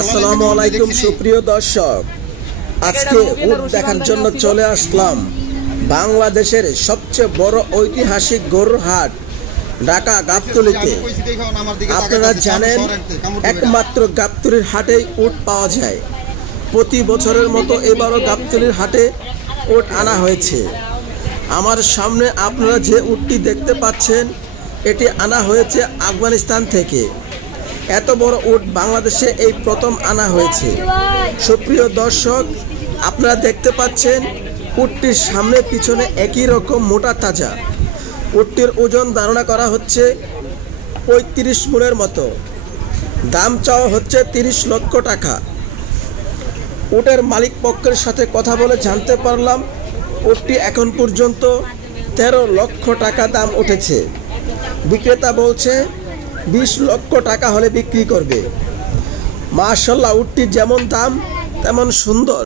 আসসালামু আলাইকুম সুপ্রিয় দর্শক, আজকে উট দেখার জন্য চলে আসলাম বাংলাদেশের সবচেয়ে বড় ঐতিহাসিক গরুর হাট ঢাকা গাবতলীতে। আপনারা জানেন একমাত্র গাবতলীর হাটেই উট পাওয়া যায়। প্রতি বছরের মতো এবারও গাবতলীর হাটে উট আনা হয়েছে। আমার সামনে আপনারা যে উটটি দেখতে পাচ্ছেন এটি আনা হয়েছে আফগানিস্তান থেকে। এত বড় উট বাংলাদেশে এই প্রথম আনা হয়েছে। সুপ্রিয় দর্শক, আপনারা দেখতে পাচ্ছেন উটটির সামনে পিছনে একই রকম মোটা তাজা। উটটির ওজন ধারণা করা হচ্ছে ৩৫ মণের মতো। দাম চাওয়া হচ্ছে ৩০ লক্ষ টাকা। উটের মালিক পক্ষের সাথে কথা বলে জানতে পারলাম উটটি এখন পর্যন্ত ১৩ লক্ষ টাকা দাম উঠেছে। বিক্রেতা বলছে ২০ লক্ষ টাকা হলে বিক্রি করবে। মাশাআল্লাহ, উটটি যেমন দাম তেমন সুন্দর।